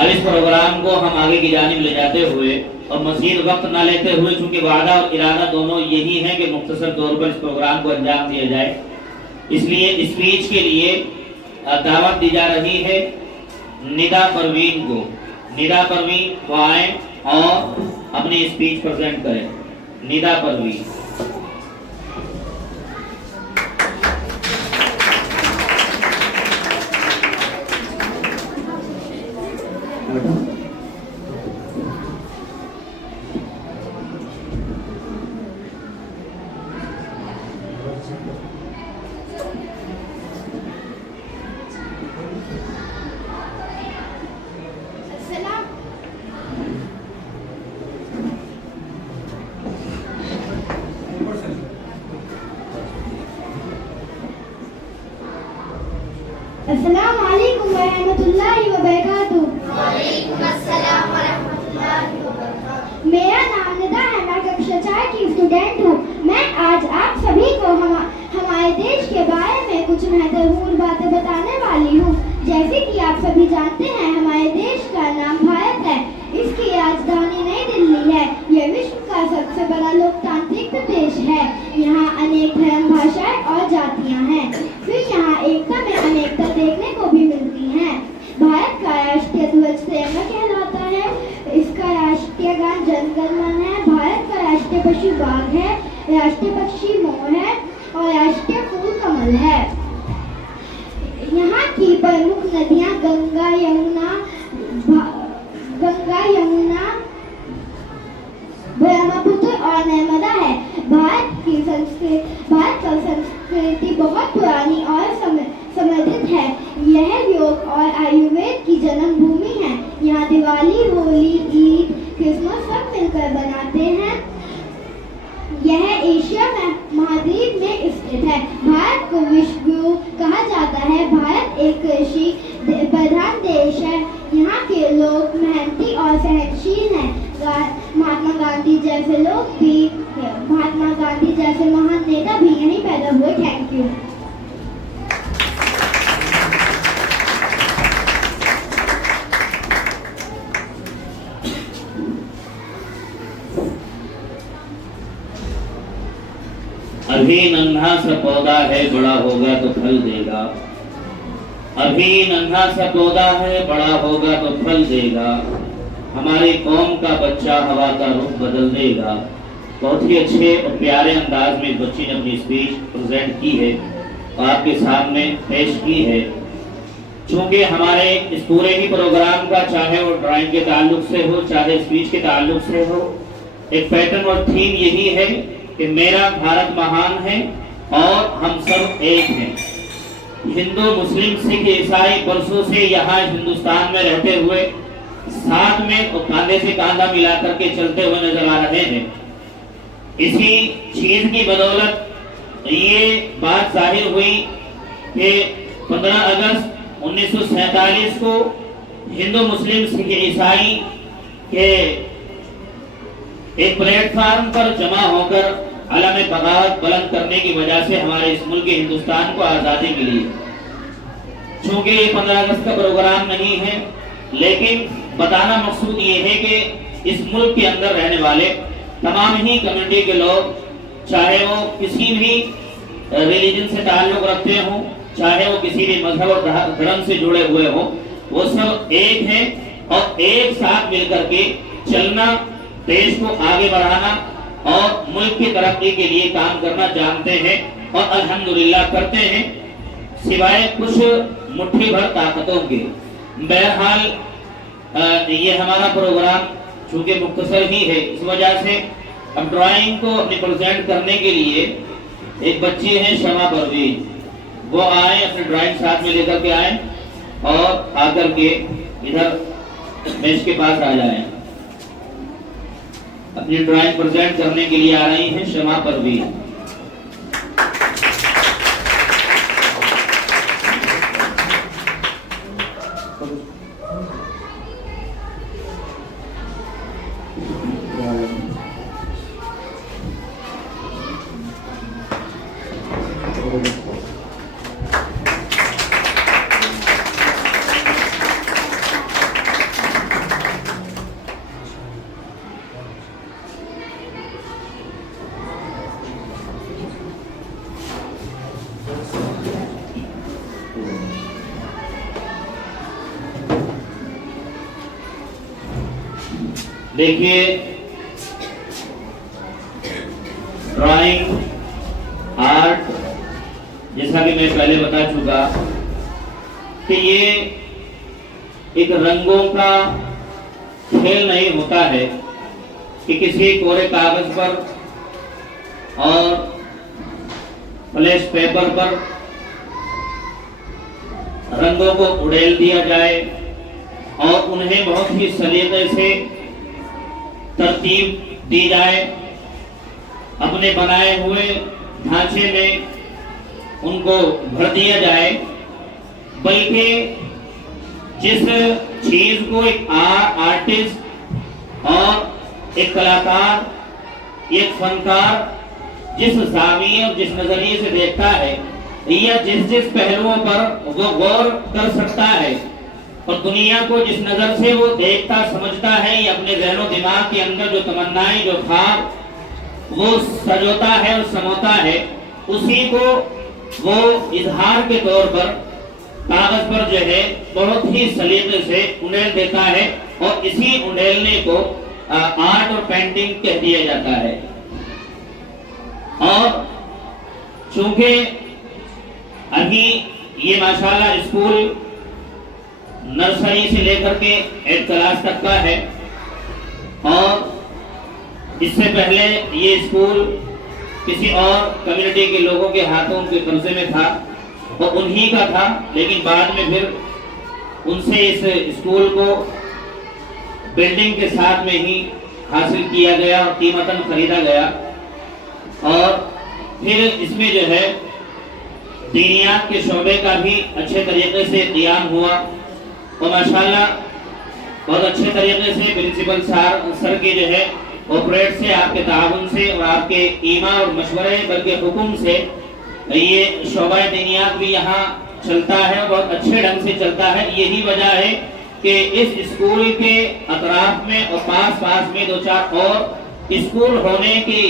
अब इस प्रोग्राम को हम आगे की जानिब ले जाते हुए और मज़ीद वक्त न लेते हुए, चूंकि वादा और इरादा दोनों यही है कि मुख्तसर तौर पर इस प्रोग्राम को अंजाम दिया जाए, इसलिए स्पीच के लिए दावत दी जा रही है निदा परवीन को। निदा परवीन वो आए और अपनी स्पीच प्रेजेंट करें। निदा परवीन। अस्सलामु अलैकुम वरहमतुल्लाहि वबरकातुहू। वालेकुम अस्सलाम वरहमतुल्लाहि वबरकातुहू। मेरा नाम निदा है, मैं कक्षा 4 की स्टूडेंट हूँ। मैं आज आप सभी को हमारे देश के बारे में कुछ महत्वपूर्ण बातें बताने वाली हूँ। जैसे कि आप सभी जानते हैं, हमारे देश का नाम भारत है। इसकी राजधानी नई दिल्ली है। यह विश्व का सबसे बड़ा लोकतांत्रिक देश है। यहाँ अनेक धर्म, भाषाएं और जातियाँ हैं। फिर यहाँ एकता में अनेकता देखने को भी मिलती है। भारत का राष्ट्रीय ध्वज तिरंगा कहलाता है। इसका राष्ट्रीय गान जन गण मन है। भारत का राष्ट्रीय पशु बाघ है, राष्ट्रीय पक्षी मोर है और राष्ट्रीय फूल कमल है। यहाँ की प्रमुख नदियाँ गंगा, यमुना, ब्रह्मपुत्र और नर्मदा है। भारत का संस्कृति बहुत पुरानी और समृद्ध है। यह योग और आयुर्वेद की जन्मभूमि है। यहाँ दिवाली, होली, ईद, क्रिसमस सब मिलकर बनाते हैं। यह एशिया महाद्वीप में स्थित है। भारत को विश्व गुरु कहा जाता है। भारत एक कृषि प्रधान देश है। यहाँ के लोग मेहनती और सहनशील हैं। महात्मा गांधी जैसे महान नेता भी यहीं पैदा हुए। Thank you. अभी नन्हा सा पौधा है, बड़ा होगा तो फल देगा। अभी नन्हा सा पौधा है, बड़ा होगा तो फल देगा। हमारी कौम का बच्चा हवा का रुख बदल देगा। बहुत ही अच्छे और प्यारे अंदाज में बच्ची ने अपनी स्पीच प्रेजेंट की है और आपके सामने पेश की है। चूंकि हमारे इस पूरे ही प्रोग्राम का, चाहे वो ड्राइंग के ताल्लुक से हो, चाहे स्पीच के ताल्लुक से हो, एक पैटर्न और थीम यही है कि मेरा भारत महान है और हम सब एक हैं। हिंदू, मुस्लिम, सिख, ईसाई बरसों से यहाँ हिंदुस्तान में रहते हुए साथ में और कांधे से कांधा मिला करके चलते हुए नजर आ रहे हैं। इसी चीज की बदौलत ये बात जाहिर हुई कि 15 अगस्त 1947 को हिंदू, मुस्लिम, सिख, ईसाई के एक प्लेटफार्म पर जमा होकर अलम बगावत बुलंद करने की वजह से हमारे इस मुल्क हिंदुस्तान को आज़ादी मिली। चूंकि ये 15 अगस्त का प्रोग्राम नहीं है, लेकिन बताना मकसूद ये है कि इस मुल्क के अंदर रहने वाले तमाम ही कम्युनिटी के लोग, चाहे वो किसी भी रिलीजन से ताल्लुक रखते हों, चाहे वो किसी भी मजहब और धर्म से जुड़े हुए हों, वो सब एक हैं और एक साथ मिलकर के चलना, देश को आगे बढ़ाना और मुल्क की तरक्की के लिए काम करना जानते हैं और अल्हम्दुलिल्लाह करते हैं, सिवाय कुछ मुट्ठी भर ताकतों के। बहरहाल ये हमारा प्रोग्राम चूंकि मुख्तसर ही है, इस वजह से अब ड्राइंग को अपने प्रेजेंट करने के लिए एक बच्ची है शमा परवीन, वो आए, अपनी ड्राइंग साथ में लेकर के आए और आकर के इधर मेज के पास आ जाए। अपनी ड्राइंग प्रेजेंट करने के लिए आ रही हैं शमा परवीन। देखिए, ड्राइंग आर्ट, जैसा कि मैं पहले बता चुका कि ये एक रंगों का खेल नहीं होता है कि किसी कोरे कागज पर और फ्लैश पेपर पर रंगों को उड़ेल दिया जाए और उन्हें बहुत ही सलीके से तरतीब दी जाए, अपने बनाए हुए ढांचे में उनको भर दिया जाए, बल्कि जिस चीज को एक आर्टिस्ट और एक कलाकार, एक फनकार जिस जाविये और जिस नजरिए से देखता है या जिस जिस पहलुओं पर वो गौर कर सकता है और दुनिया को जिस नजर से वो देखता समझता है या अपने ज़हन और दिमाग के अंदर जो तमन्नाएं, जो ख्वाब वो सजोता है और समोता है, उसी को वो इजहार के तौर पर कागज पर जो है बहुत ही सलीके से उंडेल देता है और इसी उंडेलने को आर्ट और पेंटिंग कह दिया जाता है। और चूंकि अभी ये माशाल्लाह स्कूल नर्सरी से लेकर के 8th क्लास तक का है और इससे पहले ये स्कूल किसी और कम्युनिटी के लोगों के हाथों, उनके कब्जे में था और उन्हीं का था, लेकिन बाद में फिर उनसे इस स्कूल को बिल्डिंग के साथ में ही हासिल किया गया और कीमतन खरीदा गया और फिर इसमें जो है दीनियात के शोबे का भी अच्छे तरीके से क़याम हुआ और माशाल्लाह बहुत अच्छे तरीके से प्रिंसिपल सर के जो है ऑपरेट से, आपके ताउन से और आपके ईमा और मशवरे बल्कि हुक्म से ये शोबा दीनियात भी यहाँ चलता है और बहुत अच्छे ढंग से चलता है। यही वजह है कि इस स्कूल के अतराफ में और पास में 2-4 और स्कूल होने की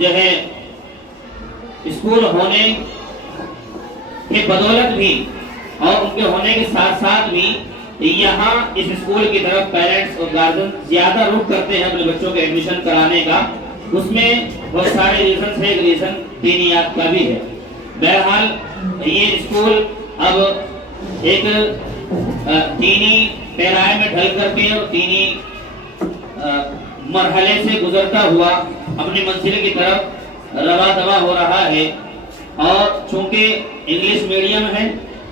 जो है स्कूल होने के बदौलत भी और उनके होने के साथ साथ भी यहाँ इस स्कूल की तरफ पेरेंट्स और गार्जियन ज्यादा रुख करते हैं अपने बच्चों के एडमिशन कराने का। उसमें बहुत सारे रीजन है, एक रीजन दीनियात का भी है। बहरहाल ये स्कूल अब एक दीनी पैराए में ढल करके और दीनी मरहले से गुजरता हुआ अपनी मंजिल की तरफ रवा दवा हो रहा है और चूंकि इंग्लिश मीडियम है,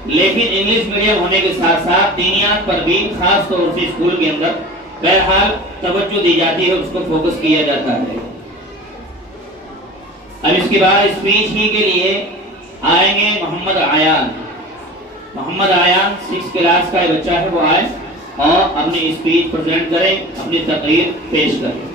लेकिन इंग्लिश मीडियम होने के साथ साथ दीनियात पर भी खास तौर से स्कूल के अंदर बहरहाल तवज्जो दी जाती है, उसको फोकस किया जाता है। अब इसके बाद स्पीच ही के लिए आएंगे मोहम्मद आयान। मोहम्मद आयान 6th क्लास का बच्चा है, वो आए और अपनी स्पीच प्रेजेंट करें, अपनी तकरीर पेश करें।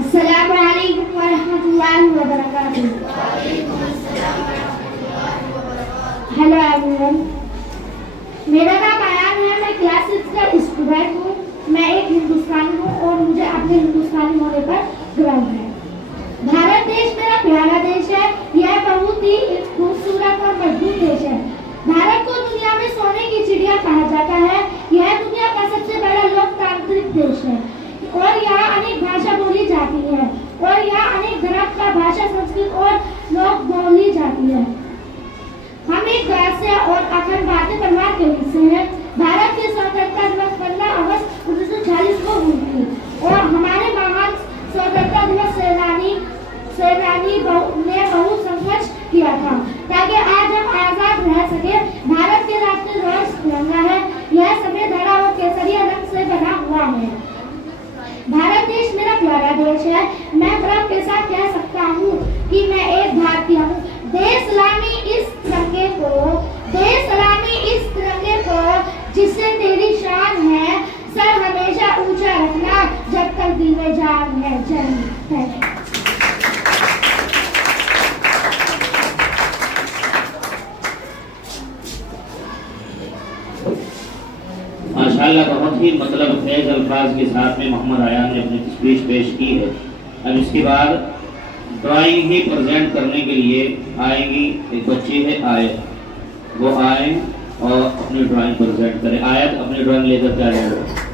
अस्सलामु अलैकुम व रहमतुल्लाहि व बरकातुहू। हेलो एवरीवन, मेरा नाम आयान है, मैं क्लास 6 का स्टूडेंट हूँ। मैं एक हिंदुस्तानी हूँ और मुझे अपने हिंदुस्तानी होने पर गर्व है। भारत देश मेरा प्यारा देश है, यह बहुत ही खूबसूरत और मजबूत देश है। भारत को दुनिया में सोने की चिड़िया कहा जाता है। यह दुनिया का सबसे बड़ा लोकतांत्रिक देश है और यहाँ अनेक भाषा बोली जाती है और यहाँ अनेक धर्म का भाषा, संस्कृत और लोग बोली जाती है। हम एक गास्य और अखंड भारतीय परिवार के हिस्से हैं। भारत के स्वतंत्रता दिवस 15 अगस्त 1946 को हुई थी और हमारे महान स्वतंत्रता दिवस सेनानी ने बहुत संघर्ष किया था ताकि आज हम आजाद रह सके। भारत के राष्ट्रीय ध्वज तिरंगा है, यह सफेद हरा और केसरिया रंग से बना हुआ है। भारत देश मेरा प्यारा देश है। मैं गर्व के साथ कह सकता हूँ कि मैं एक भारतीय हूँ। दे सलामी इस तिरंगे को जिससे तेरी शान है, सर हमेशा ऊंचा रखना जब तक दिल में जान है। जय हिंद। माशाल्लाह बहुत ही मतलब फैज अल्फाज के साथ में मोहम्मद आयान ने अपनी स्पीच पेश की है। अब इसके बाद ड्राइंग ही प्रेजेंट करने के लिए आएंगी, एक बच्ची है आयत, वो आए और अपनी ड्राइंग प्रेजेंट करें। आयत अपनी ड्राइंग लेकर के आ जाएगा।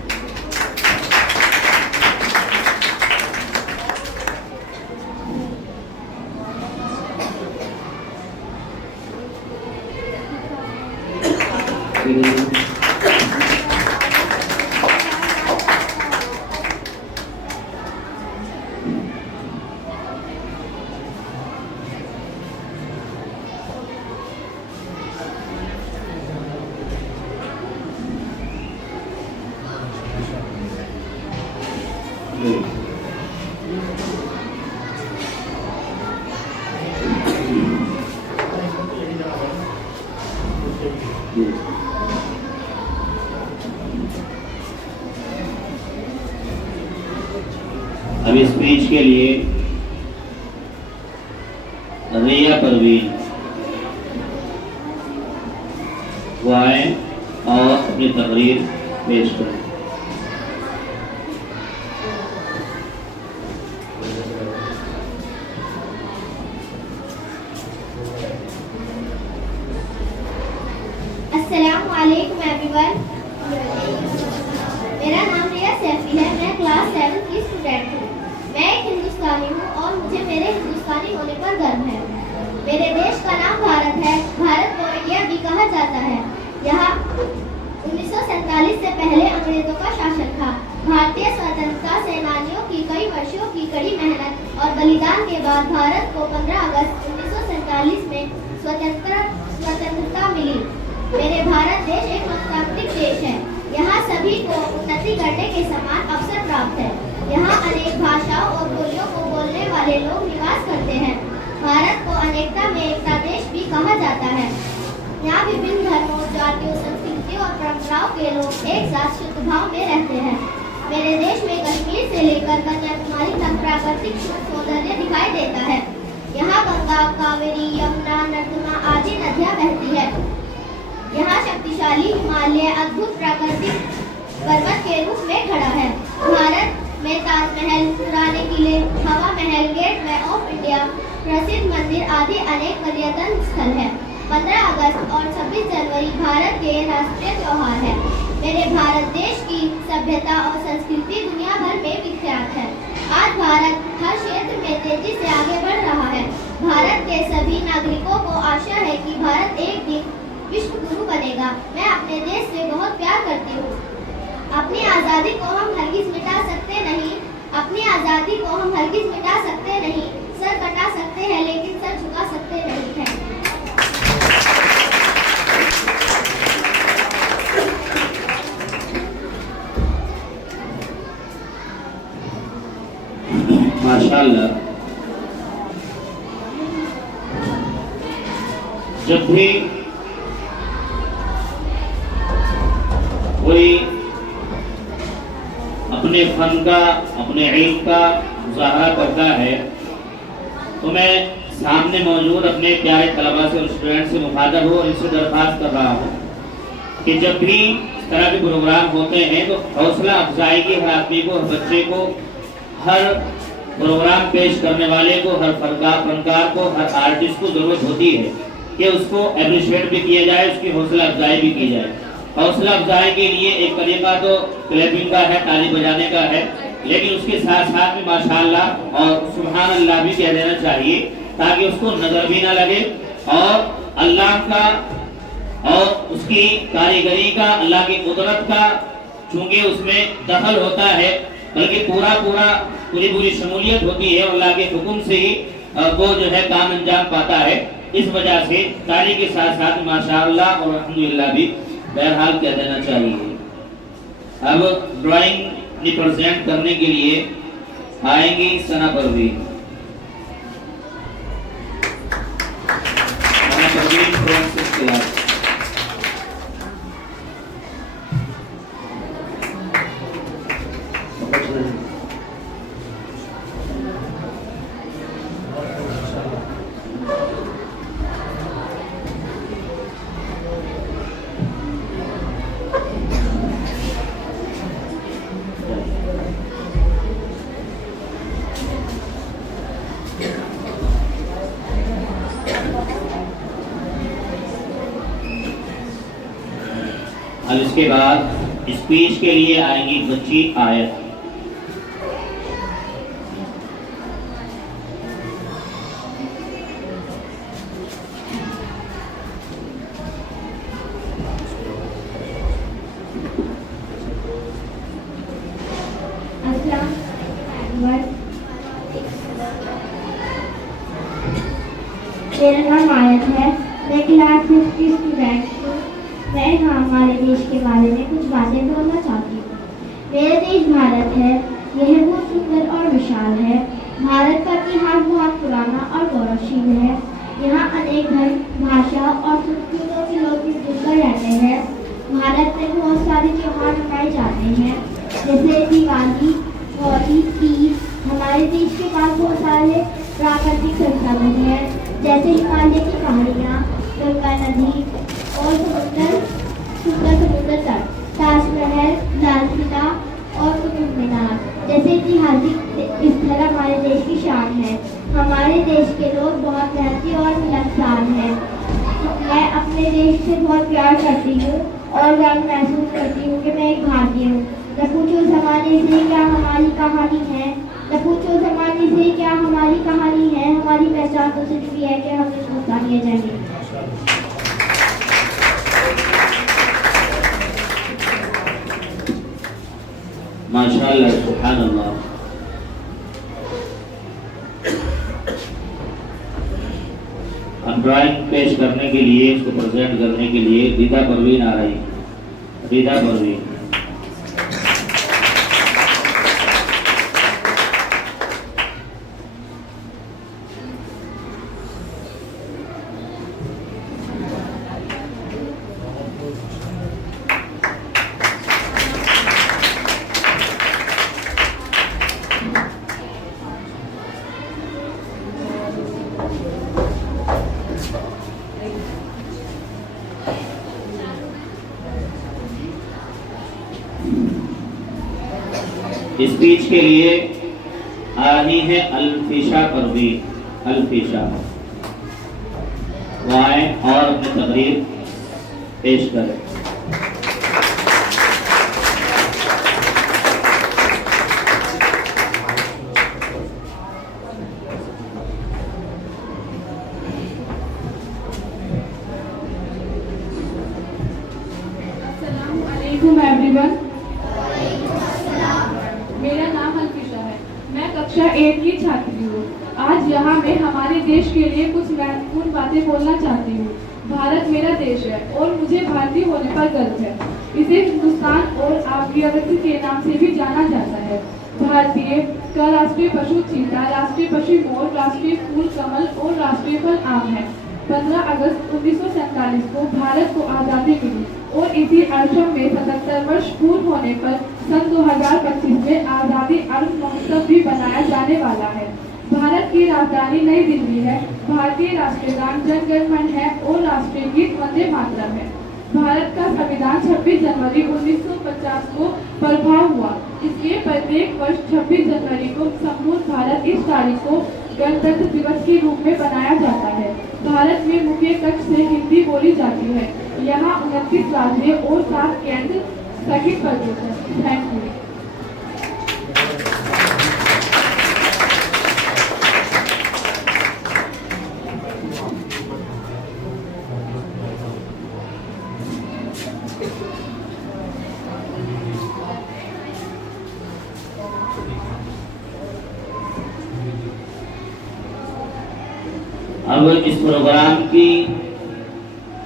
अभी स्पीच के लिए रिया परवीन वो आए और अपनी तकरीर पेश करें। अस्सलामु अलैकुम एवरीवन। मेरा नाम रिया सैफी है। मैं क्लास 7 की स्टूडेंट हूँ। मैं एक हिंदुस्तानी हूँ और मुझे मेरे हिंदुस्तानी होने पर गर्व है। मेरे देश का नाम भारत है। भारत को इंडिया भी कहा जाता है। यहाँ 1947 से पहले अंग्रेजों का शासन था। भारतीय स्वतंत्रता सेनानियों की कई वर्षों की कड़ी मेहनत और बलिदान के बाद भारत को 15 अगस्त 1947 में स्वतंत्रता मिली। मेरे भारत देश एक लोकतांत्रिक देश है। यहाँ सभी को उन्नति करने के समान अवसर प्राप्त है। यहाँ अनेक भाषाओं और बोलियों को बोलने वाले लोग निवास करते हैं। भारत को अनेकता में एकता देश भी कहा जाता है। यहाँ विभिन्न धर्मों, जातियों, संस्कृतियों और परंपराओं के लोग एक साथ शुद्ध भाव में रहते हैं। मेरे देश में कश्मीर से लेकर कन्याकुमारी तक प्राकृतिक सौंदर्य दिखाई देता है। यहाँ गंगा, कावेरी, यमुना, नर्मदा आदि नदियाँ बहती है। यहाँ शक्तिशाली हिमालय अद्भुत प्राकृतिक पर्वत के रूप में खड़ा है। भारत में ताजमहल, पुराने किले, हवा महल, गेटवे ऑफ इंडिया, प्रसिद्ध मंदिर आदि अनेक पर्यटन स्थल है। 15 अगस्त और 26 जनवरी भारत के राष्ट्रीय त्योहार है। मेरे भारत देश की सभ्यता और संस्कृति दुनिया भर में विख्यात है। आज भारत हर क्षेत्र में तेजी से आगे बढ़ रहा है। भारत के सभी नागरिकों को आशा है कि भारत एक दिन विश्व गुरु बनेगा। मैं अपने देश से बहुत प्यार करती हूँ। अपनी आज़ादी को हम हरगिज़ मिटा सकते नहीं। अपनी आज़ादी को हम हरगिज़ मिटा सकते नहीं। सर कटा सकते हैं लेकिन सर झुका सकते नहीं हैं। माशाअल्लाह। जब भी कोई अपने फन का, अपने इल्म का मुज़ाहरा करता है तो मैं सामने मौजूद अपने प्यारे तलबा से और स्टूडेंट से मुखातब हूँ और इनसे दरख्वास्त कर रहा हूँ कि जब भी इस तरह के प्रोग्राम होते हैं तो हौसला अफजाई की हर आदमी को, हर बच्चे को, हर प्रोग्राम पेश करने वाले को, हर फनकार को, हर आर्टिस्ट को ज़रूरत होती है कि उसको अप्रिशिएट भी किया जाए, उसकी हौसला अफजाई भी की जाए। हौसला अफजाई के लिए एक तरीका तो क्लैपिंग का है, ताली बजाने का है, लेकिन उसके साथ साथ में माशाअल्लाह और सुभान अल्लाह भी कह देना चाहिए ताकि उसको नजर भी ना लगे और अल्लाह का और उसकी कारीगरी का, अल्लाह की कुदरत का चूंकि उसमें दखल होता है, बल्कि पूरी शमूलियत होती है, अल्लाह के हुक्म से ही वो जो है काम अंजाम पाता है। इस वजह से ताली के साथ साथ माशाअल्लाह और अल्हम्दुलिल्लाह भी बहरहाल कह देना चाहिए। अब ड्राइंग रिप्रेजेंट करने के लिए आएंगी सना परवीन। सना परवीन फ्रांसिस क्लास। अब इसके बाद स्पीच के लिए आएंगी बच्ची आयत। मेरा नाम आयत है। मैं क्लास 5 की स्टूडेंट हूँ। मैं यहाँ हमारे देश के बारे में कुछ बातें बोलना चाहती हूँ। मेरा देश भारत है। यह बहुत सुंदर और विशाल है। भारत का इतिहास बहुत पुराना और गौरवशील है। यहाँ अनेक धर्म, भाषा और संस्कृतियों के लोग मिलकर रहते हैं। भारत में बहुत सारे त्योहार मनाए जाते हैं, जैसे दिवाली, होली, तीज। हमारे देश के पास बहुत सारे प्राकृतिक संसाधन हैं, जैसे हिमालय की पहाड़ियाँ, गंगा नदी और सुंदर समुद्र तट, ताजमहल, लाल किला और कुतुब मीनार जैसे ऐतिहासिक स्थल हमारे देश की शान है। हमारे देश के लोग बहुत मेहनती और मिलनसार हैं। मैं अपने देश से बहुत प्यार करती हूँ और गर्व महसूस करती हूँ कि मैं एक भारतीय हूँ। न पूछो ज़माने से क्या हमारी कहानी है, न पूछो ज़माने से क्या हमारी कहानी है। हमारी पहचान तो सिर्फ ये है कि हम हिंदुस्तानी जाएंगे। माशाअल्लाह, सुभान अल्लाह। हम ड्राइंग पेश करने के लिए, इसको प्रेजेंट करने के लिए रिदा परवीन आ रही है। रिदा परवीन। स्पीच के लिए आ रही है अल्फिशा परवीन। अल्फिशा वो आए और अपनी तकरीर पेश करें। अस्सलाम वालेकुम एवरीवन। मेरा नाम अल्फिशा है। मैं कक्षा 8 की छात्री हूँ। आज यहाँ मैं हमारे देश के लिए कुछ महत्वपूर्ण बातें बोलना चाहती हूँ। भारत मेरा देश है और मुझे भारतीय होने पर गर्व है। इसे हिंदुस्तान और आर्यभट्ट के नाम से भी जाना जाता है। भारतीय का राष्ट्रीय पशु चीता, राष्ट्रीय पक्षी मोर, राष्ट्रीय फूल कमल और राष्ट्रीय फल आम है। 15 अगस्त 1947 को भारत को आज़ादी मिली और इसी अरसों में 77 वर्ष पूर्ण होने पर सन 2025 में आज़ादी अमृत महोत्सव भी बनाया जाने वाला है। भारत की राजधानी नई दिल्ली है। भारतीय राष्ट्रीय गान जन गण मन है और राष्ट्रीय गीत वंदे मातरम है। भारत का संविधान 26 जनवरी 1950 को प्रभाव हुआ। इसलिए प्रत्येक वर्ष 26 जनवरी को संपूर्ण भारत इस तारीख को गणतंत्र दिवस के रूप में बनाया जाता है। भारत में मुख्य कक्ष से हिंदी बोली जाती है। यहाँ 29 राज्य और 7 केंद्र शासित प्रदेश हैं। Thank you. अब इस प्रोग्राम की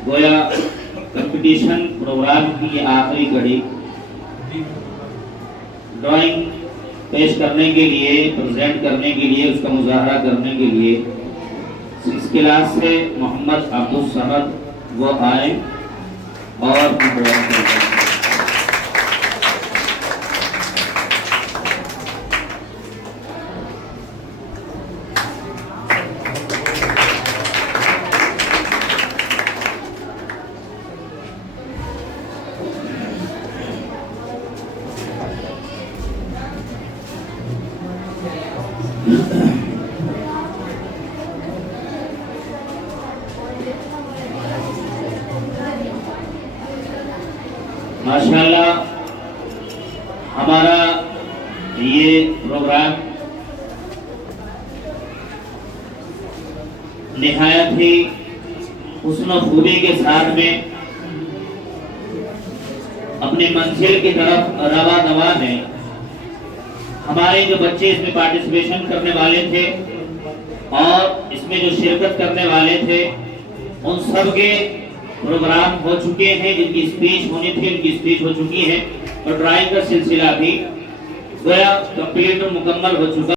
गोया कंपटीशन प्रोग्राम की ये आखिरी कड़ी ड्राइंग पेश करने के लिए, प्रेजेंट करने के लिए, उसका मुजाहरा करने के लिए 6 क्लास से मोहम्मद अब्दुल समद वो आए और ड्राइंग करें। माशाल्लाह हमारा ये प्रोग्राम निहायत ही हुस्न खूबी के साथ में अपनी मंजिल की तरफ रवा दवा है। हमारे जो बच्चे इसमें पार्टिसिपेशन करने वाले थे और इसमें जो शिरकत करने वाले थे उन सब के प्रोग्राम हो चुके हैं, जिनकी स्पीच होनी थी उनकी स्पीच हो चुकी है और ड्राइंग का सिलसिला भी गोया कंप्लीट और मुकम्मल हो चुका।